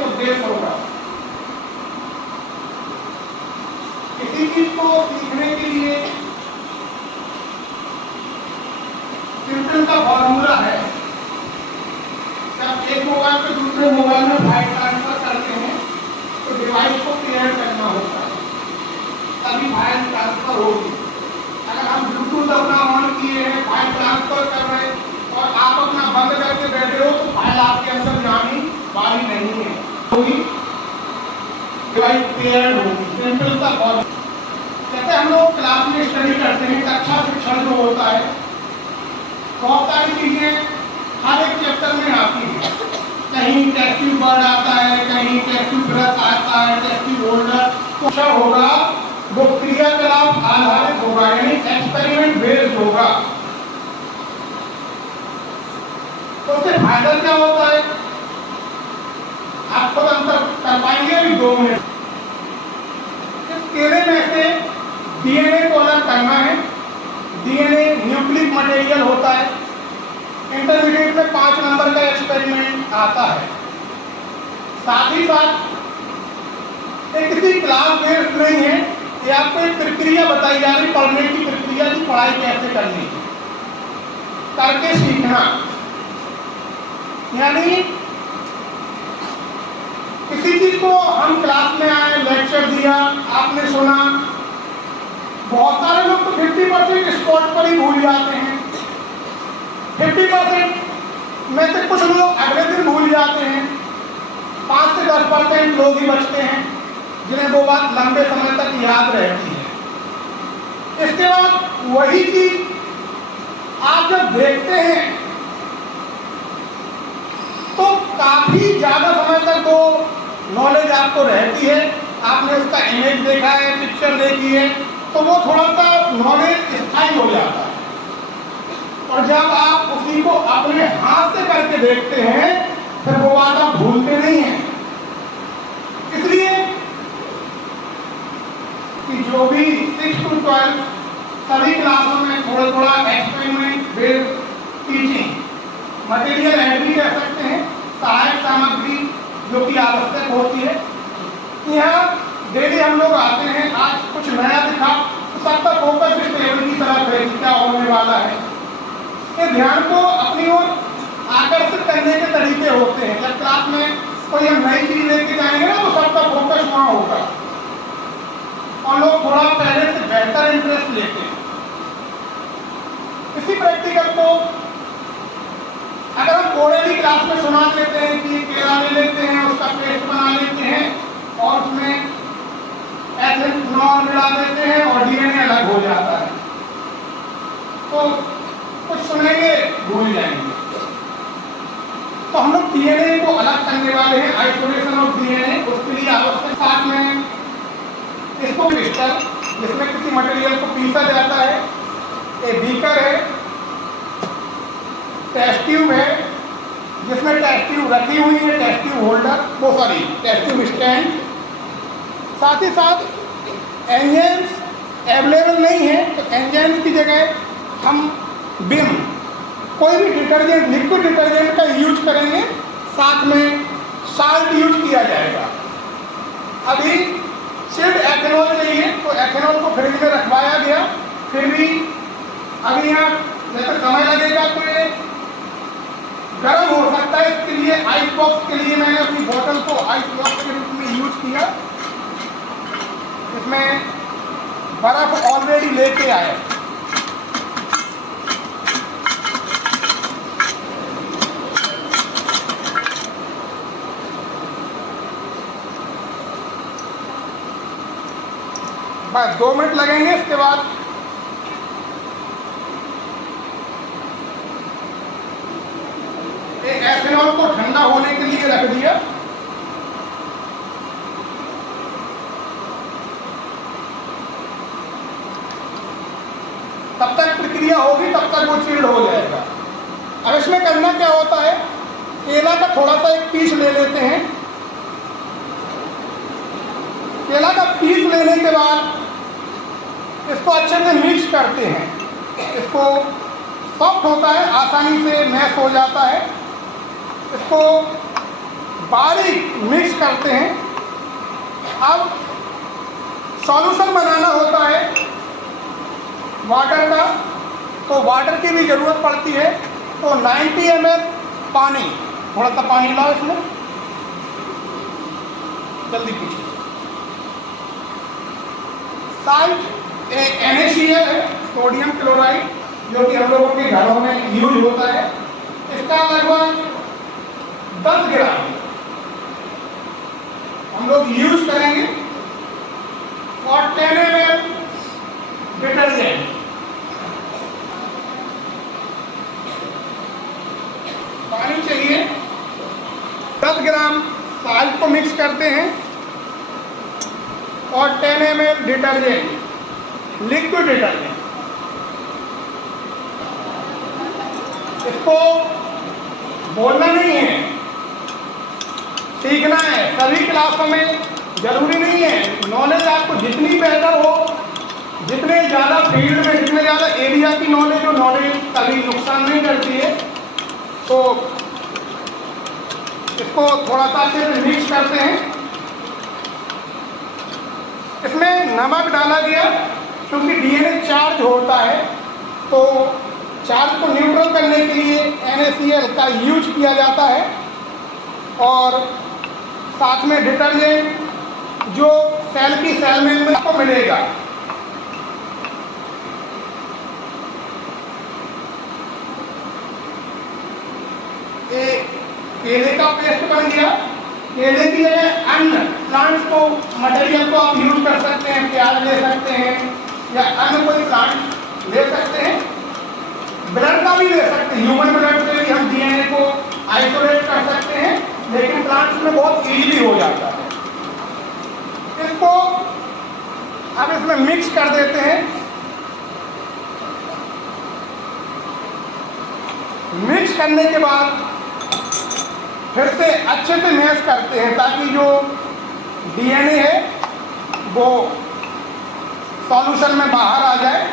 उद्देश्य होगा। किसी चीज को सीखने के लिए सिंपल का फॉर्मूला है, जब एक मोबाइल से दूसरे मोबाइल में फाइल ट्रांसफर करते हैं तो डिवाइस को क्लियर करना होता है, तभी फाइल ट्रांसफर होगी। अगर हम ब्लूटूथ अपना ऑन किए हैं, फाइल ट्रांसफर कर रहे हैं और आप अपना बंद करके बैठे हो तो फाइल आपके अंदर जानी वाली नहीं है, होगी डिवाइस क्लियर होगी। सिंपल सा फॉर्मूला। जैसे हम लोग क्लास में स्टडी करते हैं, कक्षा शिक्षण जो होता है, बहुत सारी चीजें हर एक चैप्टर में आती है। कहीं टेक्स्ट वर्ड आता है, कहीं टेक्स्ट ब्रश आता है, टेक्स्ट होल्डर क्वेश्चन होगा, वो क्रियाकलाप आधारित होगा, यानी एक्सपेरिमेंट बेस्ड होगा। तो उससे फायदा क्या होता है, आप खुद अंतर कर पाएंगे अभी 2 मिनट। इस केले में से डीएनए को अलग करना है। डीएनए न्यूक्लिक मटेरियल होता है। इंटरमीडिएट में 5 नंबर का एक्सपेरिमेंट आता है। साथ ही साथ एक किसी क्लास बेस्ड नहीं है, ये आपको एक प्रक्रिया बताई जा रही, पढ़ने की प्रक्रिया की, पढ़ाई कैसे करनी है, करके सीखना। यानी किसी चीज को हम क्लास में आए, लेक्चर दिया, आपने सुना, बहुत सारे लोग तो 50% स्पॉट पर ही भूल जाते हैं। 50% में से कुछ लोग अगले दिन भूल जाते हैं। 5 से 10% लोग ही बचते हैं जिन्हें वो बात लंबे समय तक याद रहती है। इसके बाद वही चीज आप जब देखते हैं तो काफी ज्यादा समय तक वो नॉलेज आपको रहती है। आपने उसका इमेज देखा है, पिक्चर देखी है, तो वो थोड़ा सा नॉलेज स्थायी हो जाता है। और जब आप उसी को अपने हाथ से करके देखते हैं फिर वो बात आप भूलते नहीं हैं। इसलिए कि जो भी 6 to 12 सभी क्लासों में थोड़ा थोड़ा experiment based teaching material add भी कर सकते हैं, सहायक सामग्री जो कि आवश्यक होती है। यहाँ डेली हम लोग आते हैं, आज कुछ नया दिखा तो सबका फोकस इस टेबल की तरफ है कि क्या होने वाला है। ये ध्यान को अपनी ओर आकर्षित करने के तरीके होते हैं। जब क्लास में कोई हम नई चीज लेके जाएंगे ना तो सबका फोकस वहाँ होगा और लोग थोड़ा पहले से बेहतर इंटरेस्ट लेते हैं। इसी प्रैक्टिकल को अगर हम कोरेली क्लास में सुना लेते हैं कि केला ले लेते हैं, उसका पेस्ट बना लेते हैं और उसमें एथेनॉल मिला देते हैं और डीएनए अलग हो जाता है, तो कुछ सुनेंगे भूल जाएंगे। तो हम लोग डीएनए को अलग करने वाले हैं, आइसोलेशन ऑफ डीएनए, उसके लिए आवश्यक साथ में इसको क्रिस्टल जिसमें किसी मटेरियल को पीसा जाता है, एक बीकर है, टेस्ट ट्यूब है जिसमें टेस्ट ट्यूब रखी हुई है, टेस्ट ट्यूब होल्डर, वो सॉरी टेस्ट ट्यूब स्टैंड। साथ ही साथ एंजाइम्स अवेलेबल नहीं है तो एंजाइम्स की जगह हम विम कोई भी डिटर्जेंट, लिक्विड डिटर्जेंट का यूज करेंगे, साथ में साल्ट यूज किया जाएगा। अभी सिर्फ एथेनॉल चाहिए तो एथेनॉल को फ्रिज में रखवाया गया, फिर भी अभी यहाँ जैसे समय लगेगा तो ये गर्म हो सकता है। इसके लिए आइस बॉक्स के लिए मैंने अपनी बोतल को आइस बॉक्स के रूप में यूज किया। इसमें बर्फ ऑलरेडी लेके आया। बस 2 मिनट लगेंगे। इसके बाद एथेनॉल को ठंडा होने के लिए रख दिया। तब तक प्रक्रिया होगी, तब तक वो चिल्ड हो जाएगा। अब इसमें करना क्या होता है, केला का थोड़ा सा एक पीस ले लेते हैं। केला का पीस लेने के बाद इसको अच्छे से मिक्स करते हैं। इसको सॉफ्ट होता है, आसानी से मैश हो जाता है। इसको बारीक मिक्स करते हैं। अब सॉल्यूशन बनाना होता है वाटर का, तो वाटर की भी ज़रूरत पड़ती है। तो 90 ml पानी, थोड़ा सा पानी लाओ इसमें, जल्दी पीछे। साल्ट एक NaCl है, सोडियम क्लोराइड, जो कि हम लोगों के घरों में यूज होता है। इसका लगभग 10 ग्राम हम लोग यूज करेंगे। और 10 ml डिटर्जेंट, पानी चाहिए। 10 ग्राम साल्ट को मिक्स करते हैं और 10 ml डिटर्जेंट, लिक्विड डिटर्जेंट। इसको बोलना नहीं है, सीखना है। सभी क्लासों में जरूरी नहीं है, नॉलेज आपको जितनी बेहतर हो, जितने ज़्यादा फील्ड में, जितने ज़्यादा एरिया की नॉलेज हो, नॉलेज कभी नुकसान नहीं करती है। तो इसको थोड़ा सा अच्छे से मिक्स करते हैं। इसमें नमक डाला गया क्योंकि DNA चार्ज होता है, तो चार्ज को न्यूट्रल करने के लिए NaCl का यूज किया जाता है। और साथ में डिटर्जेंट जो सेल की सेल में आपको मिलेगा। केले का पेस्ट बन गया। केले की जगह अन्य प्लांट्स को, मटेरियल को आप यूज कर सकते हैं। प्याज ले सकते हैं या अन्य कोई प्लांट ले सकते हैं। ब्लड का भी ले सकते हैं, ह्यूमन ब्लड से भी हम DNA को आइसोलेट कर सकते हैं, लेकिन प्लांट्स में बहुत इजीली हो जाता है। इसको अब इसमें मिक्स कर देते हैं। मिक्स करने के बाद फिर से अच्छे से मैश करते हैं ताकि जो DNA है वो सॉल्यूशन में बाहर आ जाए।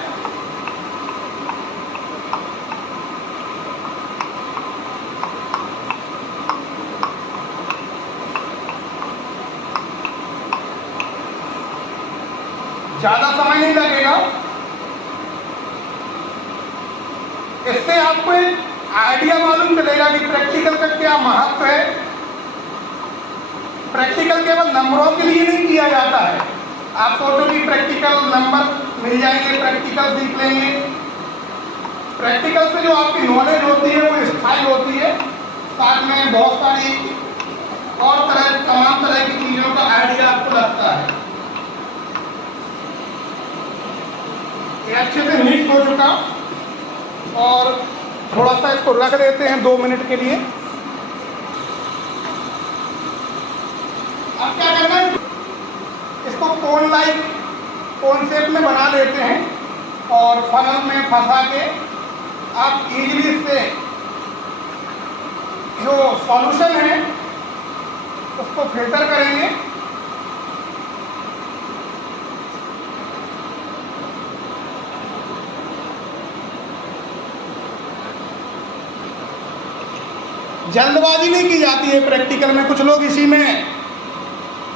ज़्यादा समय नहीं लगेगा। इससे आपको एक आइडिया मालूम चलेगा कि प्रैक्टिकल का क्या महत्व है। प्रैक्टिकल केवल नंबरों के लिए नहीं किया जाता है। आप सोचो कि प्रैक्टिकल नंबर मिल जाएंगे, प्रैक्टिकल सीख लेंगे। प्रैक्टिकल से जो आपकी नॉलेज होती है वो स्थायी होती है। साथ में बहुत सारी और तमाम तरह की चीज़ों का आइडिया आपको लगता है। ये अच्छे से मिक्स हो चुका और थोड़ा सा इसको रख देते हैं 2 मिनट के लिए। अब क्या करना है, इसको कोन शेप में बना लेते हैं और फनल में फंसा के आप इजीली से जो सॉल्यूशन है उसको फिल्टर करेंगे। जल्दबाजी नहीं की जाती है प्रैक्टिकल में। कुछ लोग इसी में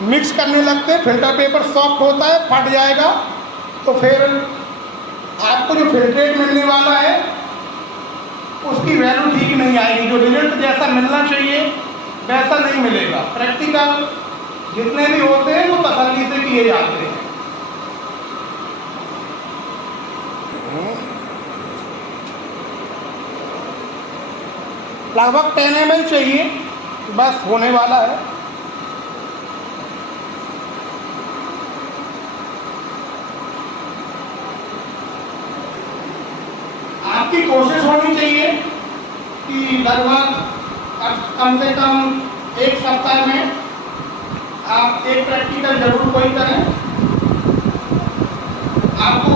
मिक्स करने लगते हैं, फिल्टर पेपर सॉफ्ट होता है, फट जाएगा, तो फिर आपको जो फिल्ट्रेट मिलने वाला है उसकी वैल्यू ठीक नहीं आएगी। जो रिजल्ट जैसा मिलना चाहिए वैसा नहीं मिलेगा। प्रैक्टिकल जितने भी होते हैं वो तसल्ली से किए जाते हैं। लगभग 10 ml चाहिए, बस होने वाला है। आपकी कोशिश होनी चाहिए कि लगभग कम से कम 1 सप्ताह में आप एक प्रैक्टिकल जरूर कोई करें। आपको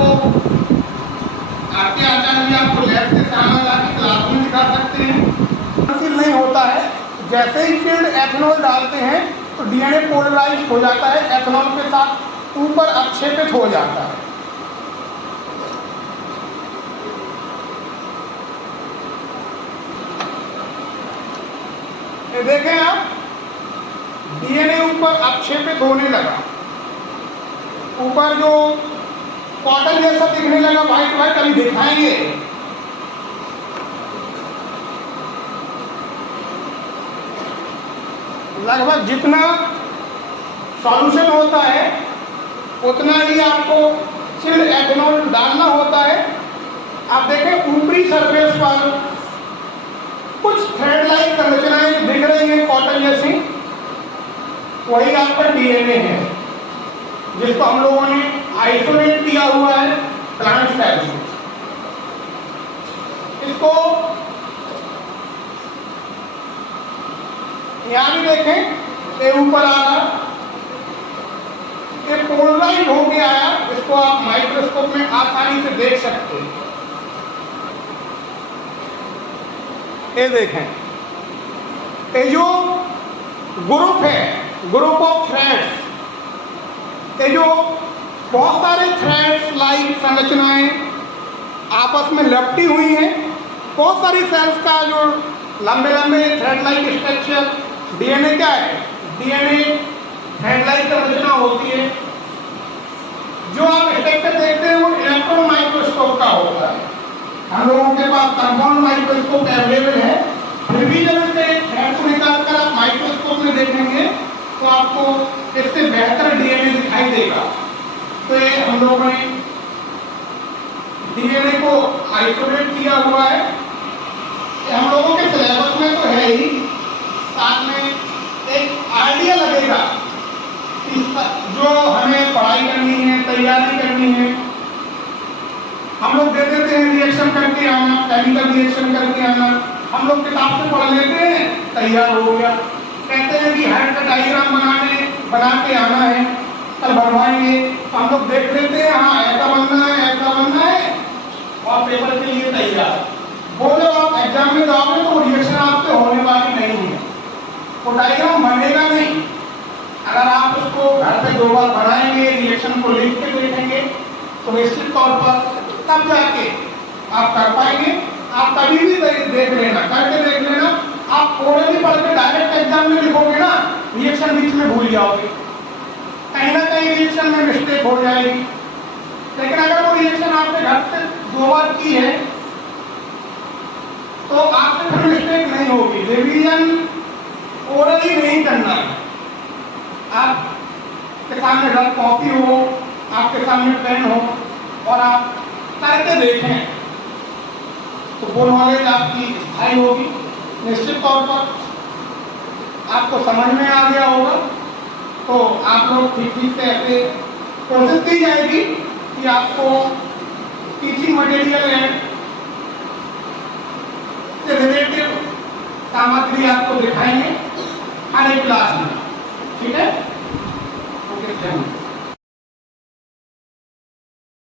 आपके आचार्य भी आपको लैब से सामने लाके क्लास में दिखा सकते हैं। नहीं होता है, जैसे ही फील्ड एथेनॉल डालते हैं तो DNA पोलराइज हो जाता है, एथेनॉल के साथ ऊपर आक्षेपित हो जाता है। ये देखें आप, डीएनए ऊपर अक्षेपित होने लगा, ऊपर जो कॉटन जैसा दिखने लगा व्हाइट व्हाइट, अभी दिखाएंगे। लगभग जितना सॉल्यूशन होता है उतना ही आपको चिल्ड एथेनॉल डालना होता है। आप देखें ऊपरी सरफेस पर कुछ थ्रेड लाइक संरचनाएं दिख रही हैं कॉटन जैसी, वही आपका डीएनए है जिसको हम लोगों ने आइसोलेट किया हुआ है प्लांट सेल से। इसको यहां भी देखें, ये ऊपर आ रहा, ये पोलराइज हो गया आया, इसको आप माइक्रोस्कोप में आसानी से देख सकते हैं। ये देखें, ये जो ग्रुप है, ग्रुप ऑफ थ्रेड्स, ये जो बहुत सारे थ्रेड्स लाइक संरचनाएं आपस में लपटी हुई हैं, बहुत सारी सेल्स का जो लंबे लंबे थ्रेड लाइक स्ट्रक्चर, डीएनए क्या है? डीएनए थ्रेड लाइक संरचना होती है। जो आप स्ट्रक्चर देखते हैं वो इलेक्ट्रॉन माइक्रोस्कोप का होता है। हम लोगों के पास कंपाउंड माइक्रोस्कोप अवेलेबल है, फिर भी जब इसके थ्रेड को निकाल कर आप माइक्रोस्कोप में देखेंगे तो आपको इससे बेहतर डीएनए दिखाई देगा। तो ये हम लोगों ने डीएनए को आइसोलेट किया हुआ है। हम लोगों के सिलेबस में तो है ही, साथ में एक आइडिया लगेगा कि जो हमें पढ़ाई करनी है, तैयारी करनी है, हम लोग दे देते हैं रिएक्शन करके आना, केमिकल रिएक्शन करके आना, हम लोग किताब से पढ़ लेते हैं, तैयार हो गया। कहते हैं कि हाइट का डायग्राम बना के आना है, कल बनवाएंगे, तो हम लोग देख लेते हैं, हाँ ऐसा बनना है, ऐसा बनना है, और पेपर के लिए तैयार। वो जब आप एग्जाम में जाओगे तो रिएक्शन आपसे होने वाली नहीं है, वो डायग्राम बनेगा नहीं। अगर आप उसको घर पे 2 बार बनाएंगे, रिएक्शन को लिख के देखेंगे, तो निश्चित तौर पर तब जाके आप कर पाएंगे। आप कभी भी देख लेना, करके देख लेना, आप ओरली पढ़ के डायरेक्ट एग्जाम में लिखोगे ना, रिएक्शन बीच में भूल जाओगे, कहीं ना कहीं रिएक्शन में मिस्टेक हो जाएगी। लेकिन अगर वो रिएक्शन आपने घर से 2 बार की है तो आपसे फिर मिस्टेक नहीं होगी। रिवीजन ओरली नहीं करना है, आपके सामने रफ कॉपी हो, आपके सामने पेन हो और आप करके देखें तो वो नॉलेज आपकी स्थायी होगी। निश्चित तौर पर आपको समझ में आ गया होगा, तो आप लोग ठीक से ऐसे कोशिश की जाएगी कि आपको टीचिंग मटेरियल से रिलेटेड सामग्री आपको दिखाएंगे हर एक क्लास में, ठीक है? Okay, thank you.